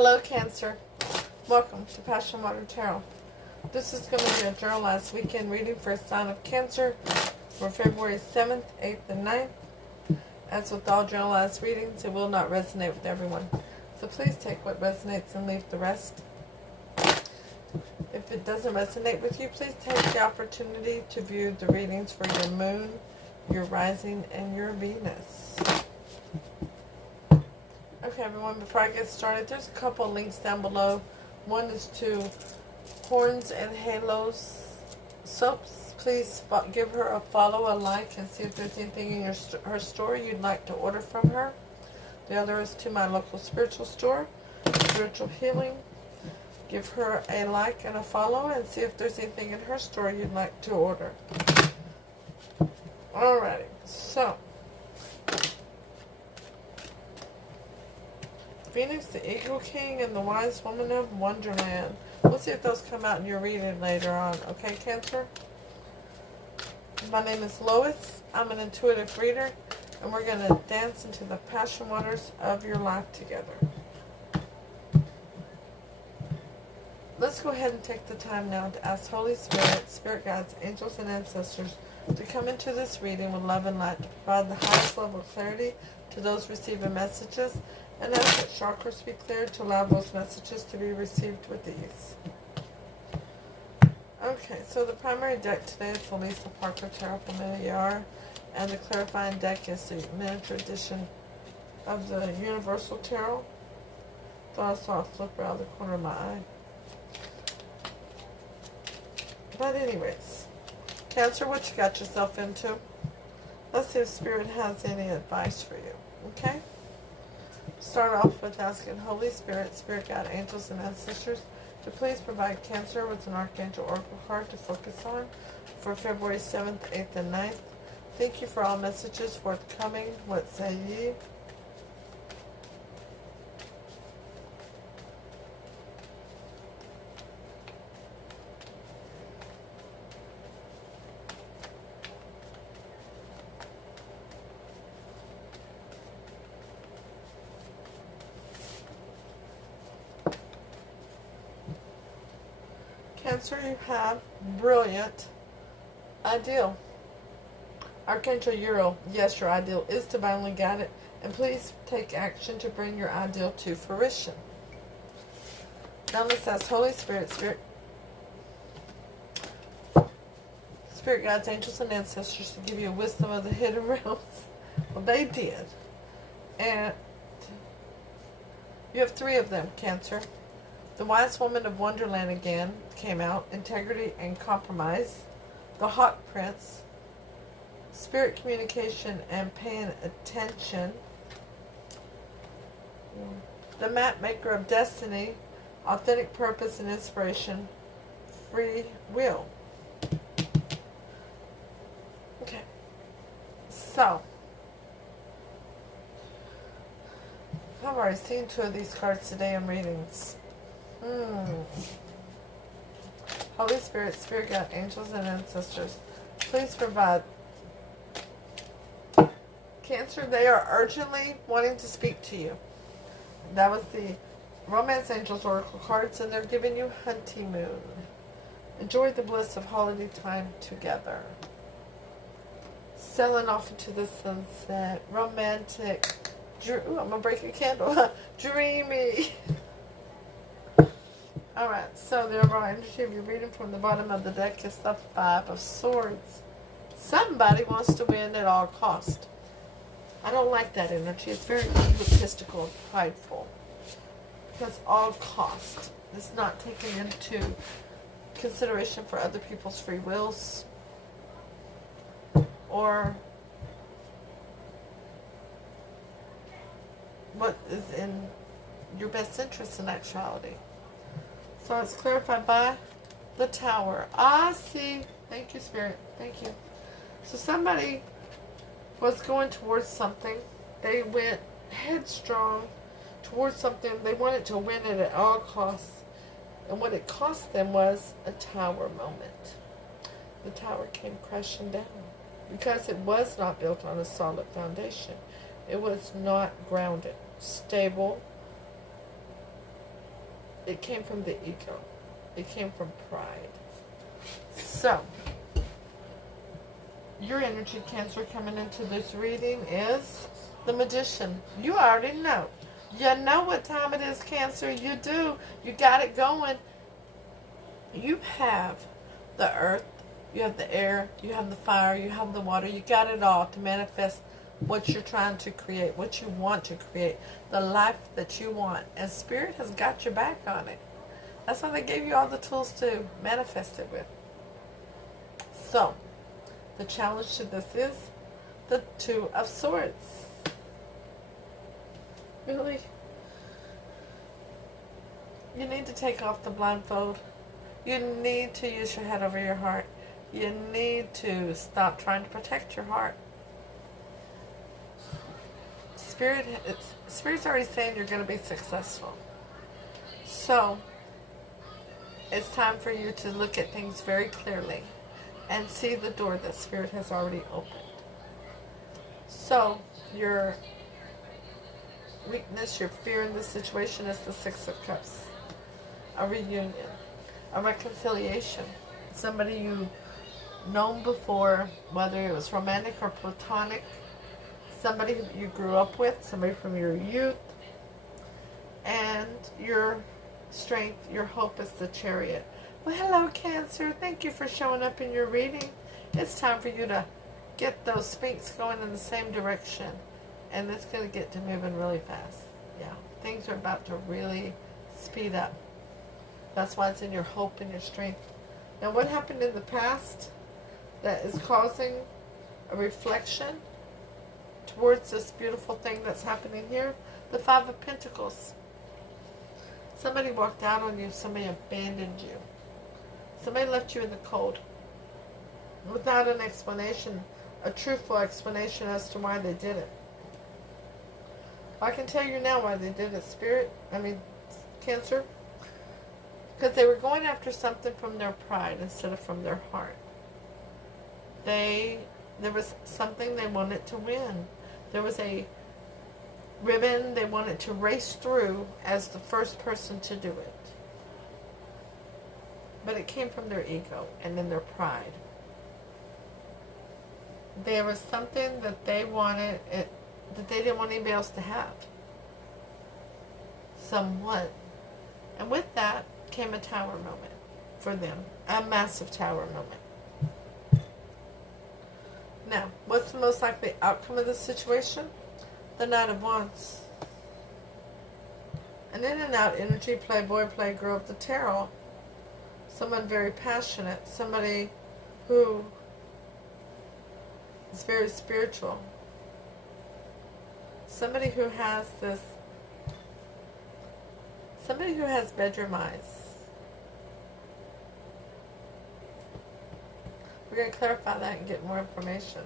Hello, Cancer. Welcome to PassionWater Tarot. This is going to be a journalized weekend reading for a sign of Cancer for February 7th, 8th, and 9th. As with all journalized readings, it will not resonate with everyone. So please take what resonates and leave the rest. If it doesn't resonate with you, please take the opportunity to view the readings for your moon, your rising, and your Venus. Okay, everyone, before I get started, there's a couple links down below. One is to Horns and Halos soaps. Please give her a follow, a like, and see if there's anything in her store you'd like to order from her. The other is to my local spiritual store, Spiritual Healing. Give her a like and a follow and see if there's anything in her store you'd like to order. Alrighty, so Phoenix, the Eagle King, and the Wise Woman of Wonderland. We'll see if those come out in your reading later on. Okay, Cancer? My name is Lois. I'm an intuitive reader, and we're going to dance into the passion waters of your life together. Let's go ahead and take the time now to ask Holy Spirit, Spirit Guides, Angels, and Ancestors to come into this reading with love and light to provide the highest level of clarity to those receiving messages, and ask that chakras be cleared to allow those messages to be received with ease. Okay, so the primary deck today is the Lisa Parker Tarot Familiar, and the clarifying deck is the miniature edition of the Universal Tarot. Thought I saw a flipper out of the corner of my eye. But anyways, Cancer, what you got yourself into? Let's see if Spirit has any advice for you, okay? Start off with asking Holy Spirit, Spirit Guide, Angels, and Ancestors to please provide Cancer with an Archangel Oracle card to focus on for February 7th, 8th, and 9th. Thank you for all messages forthcoming. What say ye? Cancer, you have brilliant ideal. Archangel Uriel, yes, your ideal is divinely guided, and please take action to bring your ideal to fruition. Now let's ask Holy Spirit, Spirit Guides, Angels, and Ancestors to give you wisdom of the hidden realms. Well, they did. And you have 3 of them, Cancer. The Wise Woman of Wonderland again came out. Integrity and Compromise. The Hawk Prince. Spirit Communication and Paying Attention. The Map Maker of Destiny. Authentic Purpose and Inspiration. Free Will. Okay. So, I've already seen 2 of these cards today in readings. Holy Spirit, Spirit Guide, Angels, and Ancestors, please provide. Cancer, they are urgently wanting to speak to you. That was the Romance Angels Oracle cards, and they're giving you honeymoon. Enjoy the bliss of holiday time together. Sailing off into the sunset. Romantic. Ooh, I'm going to break a candle. Dreamy. Alright, so the overall energy of your reading from the bottom of the deck is the 5 of Swords. Somebody wants to win at all cost. I don't like that energy. It's very egotistical and prideful. Because all cost is not taken into consideration for other people's free wills or what is in your best interest in actuality. So it's clarified by the Tower. Ah, see. Thank you, Spirit. Thank you. So somebody was going towards something. They went headstrong towards something. They wanted to win it at all costs. And what it cost them was a tower moment. The tower came crashing down because it was not built on a solid foundation. It was not grounded, stable, It came from the ego. It came from pride. So, your energy, Cancer, coming into this reading is the Magician. You already know. You know what time it is, Cancer. You do. You got it going. You have the earth, you have the air, you have the fire, you have the water. You got it all to manifest what you're trying to create, what you want to create, the life that you want. And Spirit has got your back on it. That's why they gave you all the tools to manifest it with. So, the challenge to this is the Two of Swords. Really? You need to take off the blindfold. You need to use your head over your heart. You need to stop trying to protect your heart. Spirit's already saying you're going to be successful. So, it's time for you to look at things very clearly and see the door that Spirit has already opened. So, your weakness, your fear in this situation is the Six of Cups. A reunion, a reconciliation. Somebody you've known before, whether it was romantic or platonic, somebody you grew up with, somebody from your youth, and your strength, your hope is the Chariot. Well, hello, Cancer. Thank you for showing up in your reading. It's time for you to get those Sphinx going in the same direction. And it's going to get to moving really fast. Yeah, things are about to really speed up. That's why it's in your hope and your strength. Now, what happened in the past that is causing a reflection towards this beautiful thing that's happening here? The Five of Pentacles. Somebody walked out on you. Somebody abandoned you. Somebody left you in the cold without an explanation, a truthful explanation as to why they did it. I can tell you now why they did it, Cancer. Because they were going after something from their pride instead of from their heart. There was something they wanted to win. There was a ribbon they wanted to race through as the first person to do it. But it came from their ego and then their pride. There was something that they wanted that they didn't want anybody else to have. Someone. And with that came a tower moment for them. A massive tower moment. Now, what's the most likely outcome of this situation? The Knight of Wands. An in and out energy, playboy, playgirl of the tarot. Someone very passionate. Somebody who is very spiritual. Somebody who has bedroom eyes. We're going to clarify that and get more information.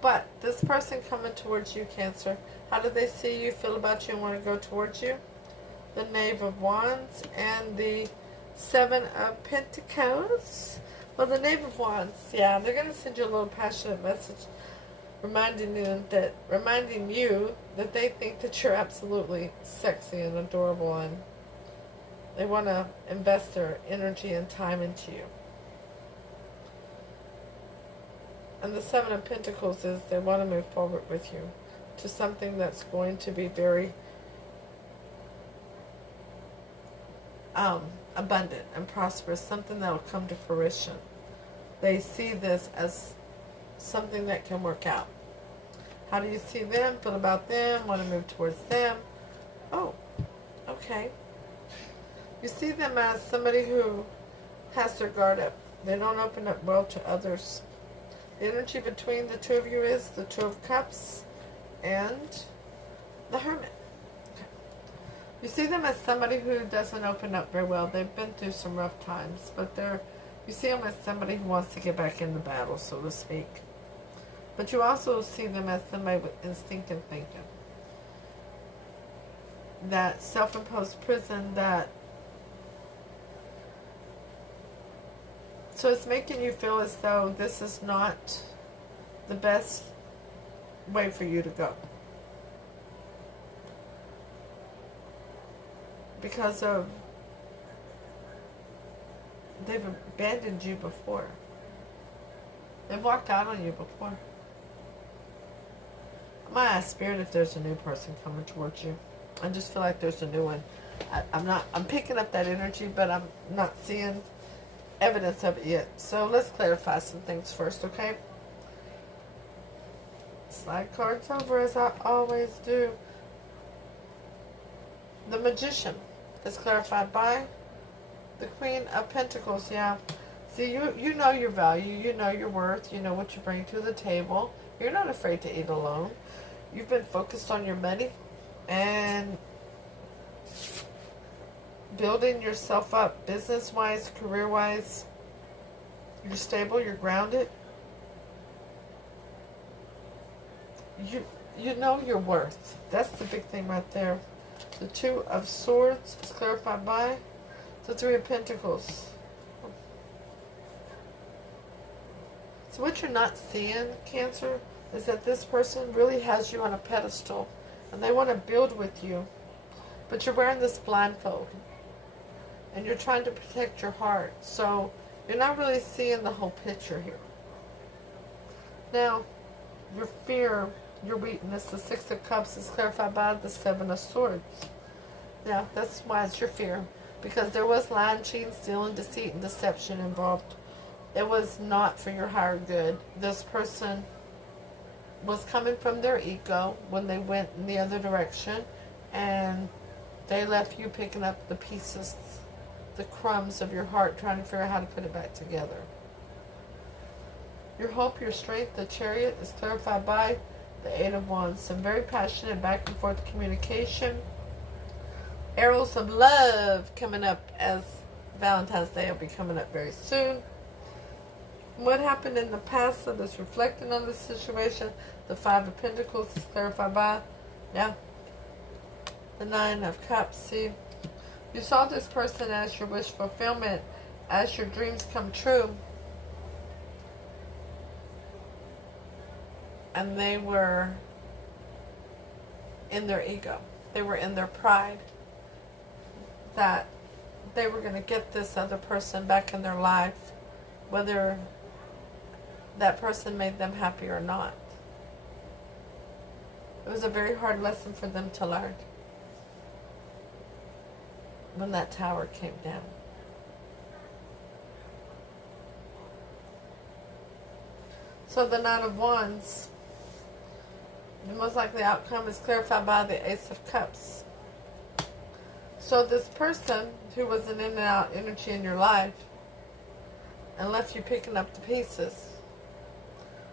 But this person coming towards you, Cancer, how do they see you, feel about you, and want to go towards you? The Knave of Wands and the Seven of Pentacles. Well, the Knave of Wands, yeah, they're going to send you a little passionate message reminding you that they think that you're absolutely sexy and adorable, and they want to invest their energy and time into you. And the Seven of Pentacles is they want to move forward with you to something that's going to be very abundant and prosperous, something that will come to fruition. They see this as something that can work out. How do you see them, feel about them, want to move towards them? Oh, okay. You see them as somebody who has their guard up. They don't open up well to others. The energy between the two of you is the Two of Cups and the Hermit. Okay. You see them as somebody who doesn't open up very well. They've been through some rough times, but you see them as somebody who wants to get back in the battle, so to speak. But you also see them as somebody with instinctive thinking. That self-imposed prison so it's making you feel as though this is not the best way for you to go. Because of they've abandoned you before. They've walked out on you before. I'm going to ask Spirit if there's a new person coming towards you. I just feel like there's a new one. I'm picking up that energy, but I'm not seeing evidence of it yet. So let's clarify some things first, okay? Slide cards over as I always do. The Magician is clarified by the Queen of Pentacles. Yeah. See, you know your value. You know your worth. You know what you bring to the table. You're not afraid to eat alone. You've been focused on your money and building yourself up business-wise, career-wise. You're stable. You're grounded. You know your worth. That's the big thing right there. The Two of Swords is clarified by the Three of Pentacles. So what you're not seeing, Cancer, is that this person really has you on a pedestal. And they want to build with you. But you're wearing this blindfold. And you're trying to protect your heart. So you're not really seeing the whole picture here. Now, your fear, your weakness, the Six of Cups is clarified by the Seven of Swords. Now, that's why it's your fear. Because there was lying, cheating, stealing, deceit, and deception involved. It was not for your higher good. This person was coming from their ego when they went in the other direction. And they left you picking up the pieces, the crumbs of your heart, trying to figure out how to put it back together. Your hope, your strength, the Chariot is clarified by the Eight of Wands. Some very passionate back and forth communication. Arrows of love coming up, as Valentine's Day will be coming up very soon. What happened in the past, so that's reflecting on the situation. The Five of Pentacles is clarified by, yeah, the Nine of Cups. See, you saw this person as your wish fulfillment, as your dreams come true. And they were in their ego. They were in their pride. That they were going to get this other person back in their life, whether that person made them happy or not. It was a very hard lesson for them to learn when that tower came down. So the Nine of Wands, the most likely outcome is clarified by the Ace of Cups. So this person who was an in and out energy in your life and left you picking up the pieces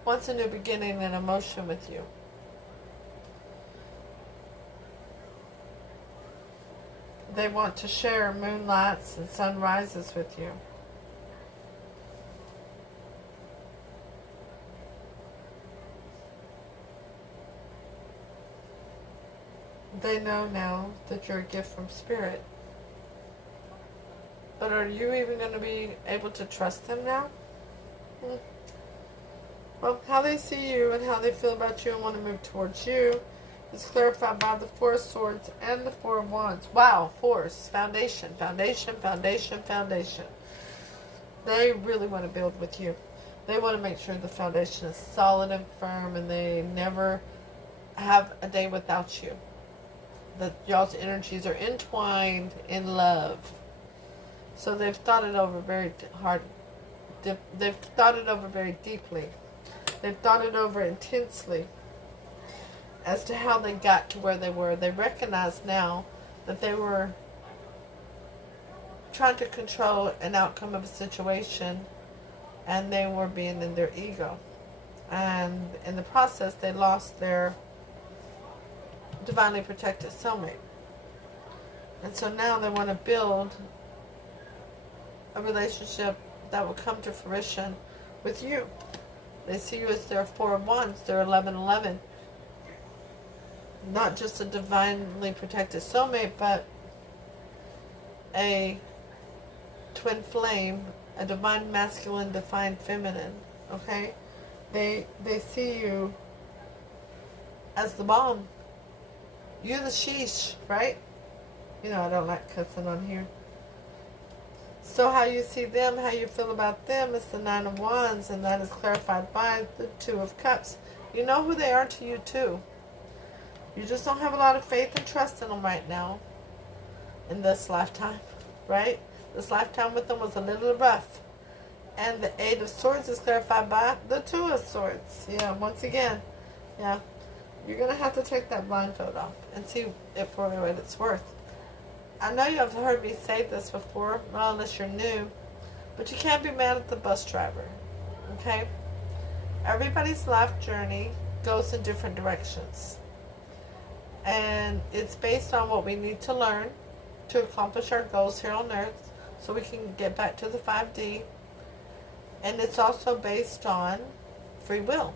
wants a new beginning and emotion with you. They want to share moonlights and sunrises with you. They know now that you're a gift from Spirit. But are you even going to be able to trust them now? Well, how they see you and how they feel about you and want to move towards you is clarified by the Four of Swords and the Four of Wands. Wow, force, foundation, foundation, foundation, foundation. They really want to build with you. They want to make sure the foundation is solid and firm and they never have a day without you. That y'all's energies are entwined in love. So they've thought it over very hard. They've thought it over very deeply. They've thought it over intensely as to how they got to where they were. They recognize now that they were trying to control an outcome of a situation and they were being in their ego. And in the process, they lost their divinely protected soulmate. And so now they want to build a relationship that will come to fruition with you. They see you as their Four of Wands, their 11-11. Not just a divinely protected soulmate, but a twin flame, a divine masculine, divine feminine. Okay? They see you as the bomb. You're the sheesh, right? You know, I don't like cussing on here. So how you see them, how you feel about them is the Nine of Wands, and that is clarified by the Two of Cups. You know who they are to you too. You just don't have a lot of faith and trust in them right now in this lifetime, right? This lifetime with them was a little rough. And the Eight of Swords is clarified by the Two of Swords. Yeah, once again, yeah. You're going to have to take that blindfold off and see it for what it's worth. I know you have heard me say this before, not unless you're new, but you can't be mad at the bus driver, okay? Everybody's life journey goes in different directions. And it's based on what we need to learn to accomplish our goals here on Earth so we can get back to the 5D. And it's also based on free will.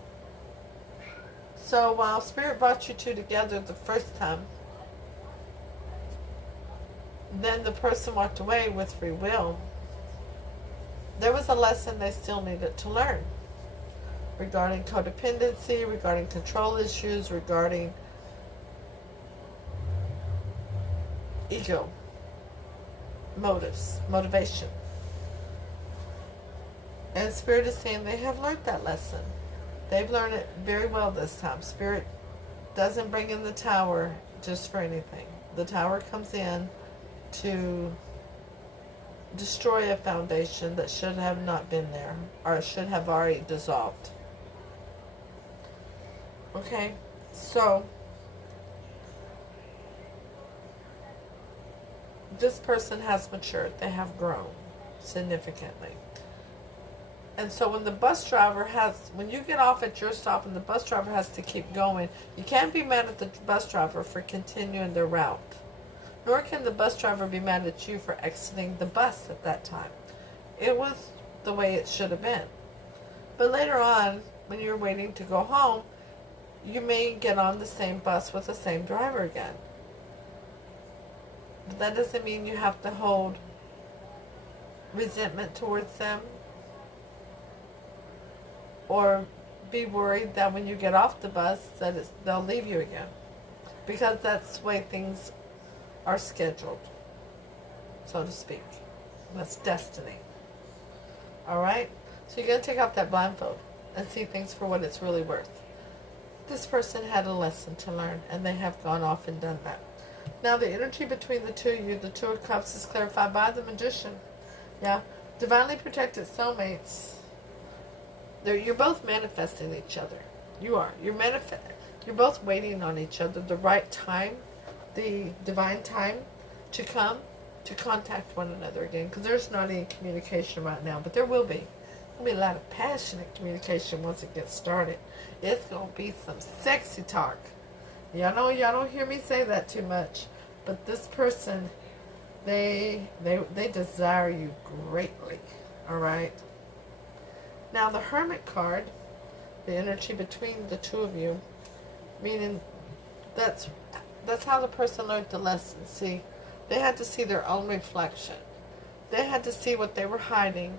So while Spirit brought you two together the first time, then the person walked away with free will, there was a lesson they still needed to learn regarding codependency, regarding control issues, regarding ego, motivation. And Spirit is saying they have learned that lesson. They've learned it very well this time. Spirit doesn't bring in the Tower just for anything. The Tower comes in to destroy a foundation that should have not been there, or should have already dissolved. Okay, so this person has matured. They have grown significantly. And so when the bus driver when you get off at your stop and the bus driver has to keep going, you can't be mad at the bus driver for continuing their route. Nor can the bus driver be mad at you for exiting the bus at that time. It was the way it should have been. But later on, when you're waiting to go home, you may get on the same bus with the same driver again. But that doesn't mean you have to hold resentment towards them or be worried that when you get off the bus that they'll leave you again. Because that's the way things are scheduled, so to speak. That's destiny. Alright? So you're going to take off that blindfold and see things for what it's really worth. This person had a lesson to learn, and they have gone off and done that. Now the energy between the two of you, the Two of Cups, is clarified by the Magician. Yeah, divinely protected soulmates. You're both manifesting each other. You are. You're both waiting on each other. The right time, the divine time to come to contact one another again. Because there's not any communication right now, but there will be. There'll be a lot of passionate communication once it gets started. It's going to be some sexy talk. Y'all know y'all don't hear me say that too much. But this person, they desire you greatly. Alright? Now the Hermit card, the energy between the two of you, meaning that's how the person learned the lesson. See, they had to see their own reflection. They had to see what they were hiding,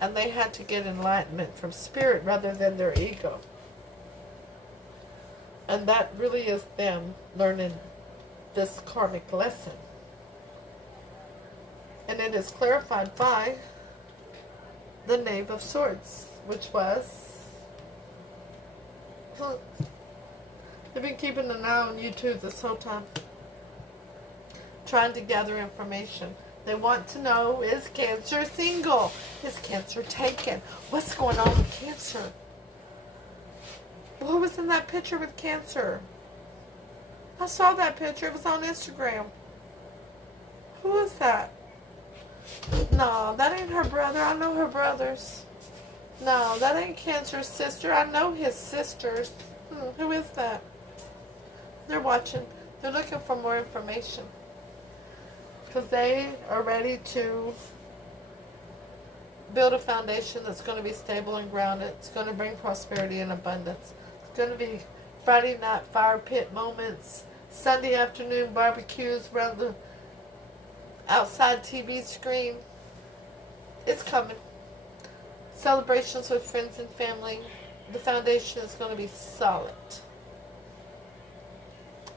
and they had to get enlightenment from Spirit rather than their ego. And that really is them learning this karmic lesson. And it is clarified by the Knave of Swords, which was... They've been keeping an eye on you too this whole time. Trying to gather information. They want to know, is Cancer single? Is Cancer taken? What's going on with Cancer? Who was in that picture with Cancer? I saw that picture. It was on Instagram. Who is that? No, that ain't her brother. I know her brothers. No, that ain't Cancer's sister. I know his sisters. Who is that? They're watching. They're looking for more information. Because they are ready to build a foundation that's going to be stable and grounded. It's going to bring prosperity and abundance. It's going to be Friday night fire pit moments, Sunday afternoon barbecues around the outside TV screen. It's coming. Celebrations with friends and family. The foundation is going to be solid.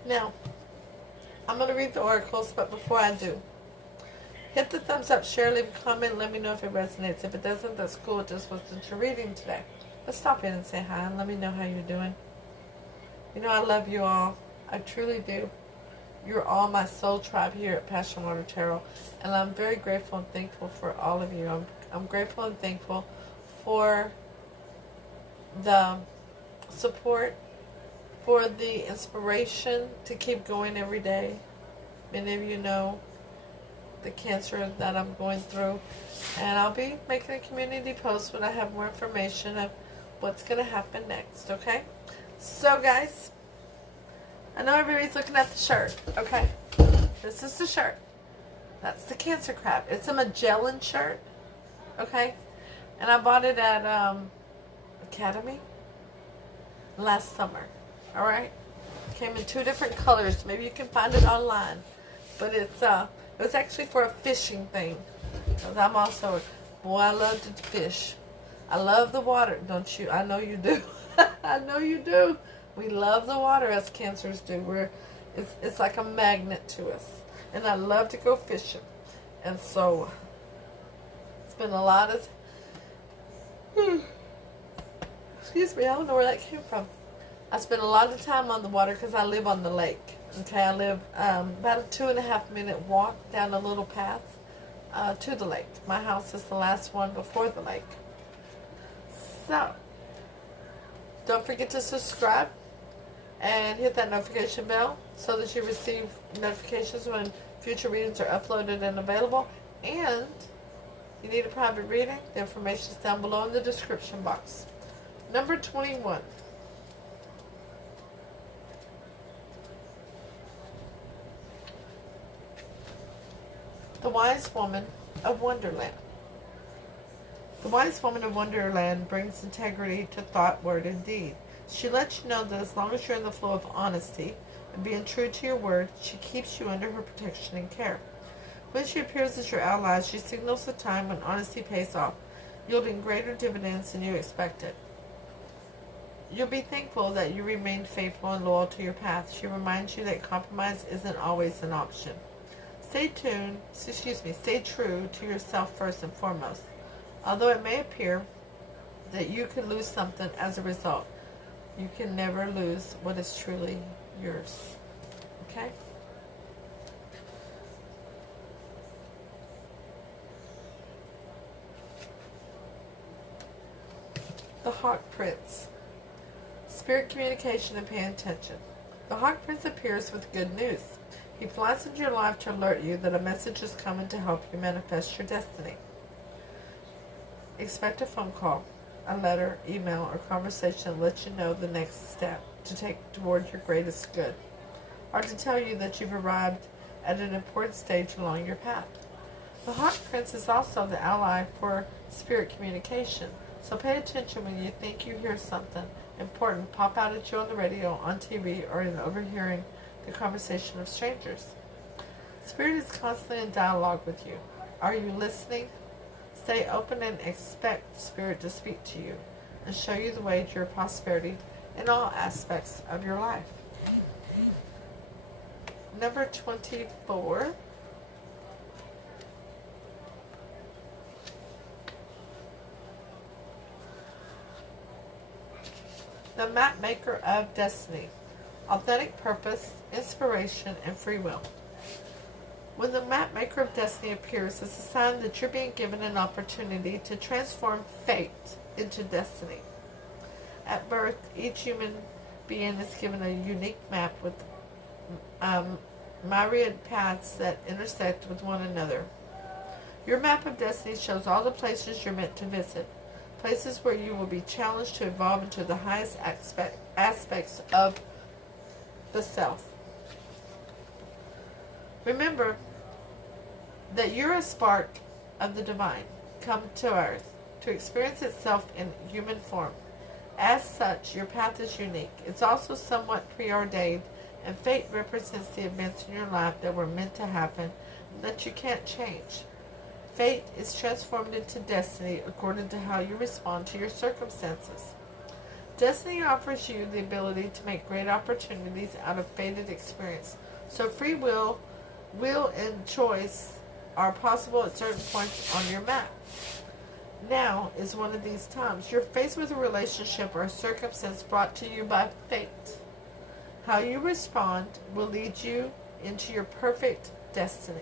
Now, I'm going to read the oracles, but before I do, Hit the thumbs up, share, leave a comment, let me know if it resonates. If it doesn't, that's cool. It just wasn't your reading today. But stop in and say hi and let me know how you're doing. You know I love you all. I truly do. You're all my soul tribe here at PassionWater Tarot. And I'm very grateful and thankful for all of you. I'm grateful and thankful for the support, for the inspiration to keep going every day. Many of you know the cancer that I'm going through, and I'll be making a community post when I have more information of what's going to happen next, okay? So guys, I know everybody's looking at the shirt, okay? This is the shirt. That's the Cancer Crab. It's a Magellan shirt, okay? And I bought it at Academy last summer, alright? Came in 2 different colors. Maybe you can find it online. But it was actually for a fishing thing. Because I'm also, boy, I love to fish. I love the water, don't you? I know you do. I know you do. We love the water as Cancers do. It's like a magnet to us. And I love to go fishing. And so, it's been a lot of... Excuse me, I don't know where that came from. I spend a lot of time on the water because I live on the lake. Okay, I live about a 2.5-minute walk down a little path to the lake. My house is the last one before the lake. So, don't forget to subscribe and hit that notification bell so that you receive notifications when future readings are uploaded and available. And you need a private reading, the information is down below in the description box. Number 21. The Wise Woman of Wonderland. The Wise Woman of Wonderland brings integrity to thought, word, and deed. She lets you know that as long as you're in the flow of honesty and being true to your word, she keeps you under her protection and care. When she appears as your ally, she signals the time when honesty pays off, yielding greater dividends than you expected. You'll be thankful that you remained faithful and loyal to your path. She reminds you that compromise isn't always an option. Stay true to yourself first and foremost. Although it may appear that you could lose something as a result, you can never lose what is truly yours. Okay? The Hawk Prince. Spirit communication and paying attention. The Hawk Prince appears with good news. He flies into your life to alert you that a message is coming to help you manifest your destiny. Expect a phone call, a letter, email, or conversation that lets you know the next step to take toward your greatest good, or to tell you that you've arrived at an important stage along your path. The Hawk Prince is also the ally for spirit communication, so pay attention when you think you hear something important pop out at you on the radio, on TV, or in overhearing the conversation of strangers. Spirit is constantly in dialogue with you. Are you listening? Stay open and expect Spirit to speak to you and show you the way to your prosperity in all aspects of your life. Number 24. The Map Maker of Destiny. Authentic purpose, inspiration, and free will. When the Map Maker of Destiny appears, it's a sign that you're being given an opportunity to transform fate into destiny. At birth, each human being is given a unique map with myriad paths that intersect with one another. Your map of destiny shows all the places you're meant to visit, places where you will be challenged to evolve into the highest aspects of the self. Remember that you're a spark of the divine, come to earth to experience itself in human form. As such, your path is unique. It's also somewhat preordained, and fate represents the events in your life that were meant to happen and that you can't change. Fate is transformed into destiny according to how you respond to your circumstances. Destiny offers you the ability to make great opportunities out of fated experience. So free will and choice are possible at certain points on your map. Now is one of these times. You're faced with a relationship or a circumstance brought to you by fate. How you respond will lead you into your perfect destiny.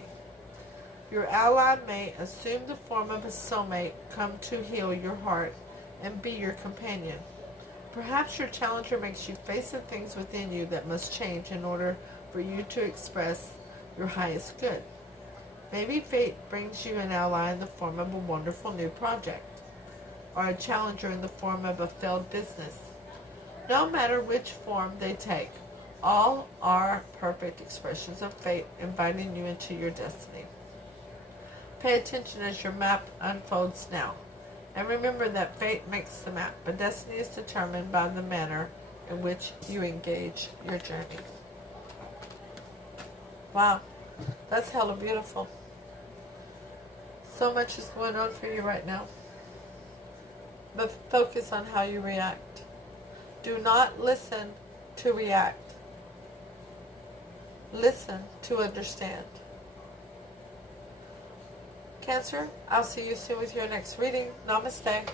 Your ally may assume the form of a soulmate, come to heal your heart, and be your companion. Perhaps your challenger makes you face the things within you that must change in order for you to express your highest good. Maybe fate brings you an ally in the form of a wonderful new project, or a challenger in the form of a failed business. No matter which form they take, all are perfect expressions of fate inviting you into your destiny. Pay attention as your map unfolds now. And remember that fate makes the map, but destiny is determined by the manner in which you engage your journey. Wow, that's hella beautiful. So much is going on for you right now. But focus on how you react. Do not listen to react. Listen to understand. Cancer, I'll see you soon with your next reading. Namaste.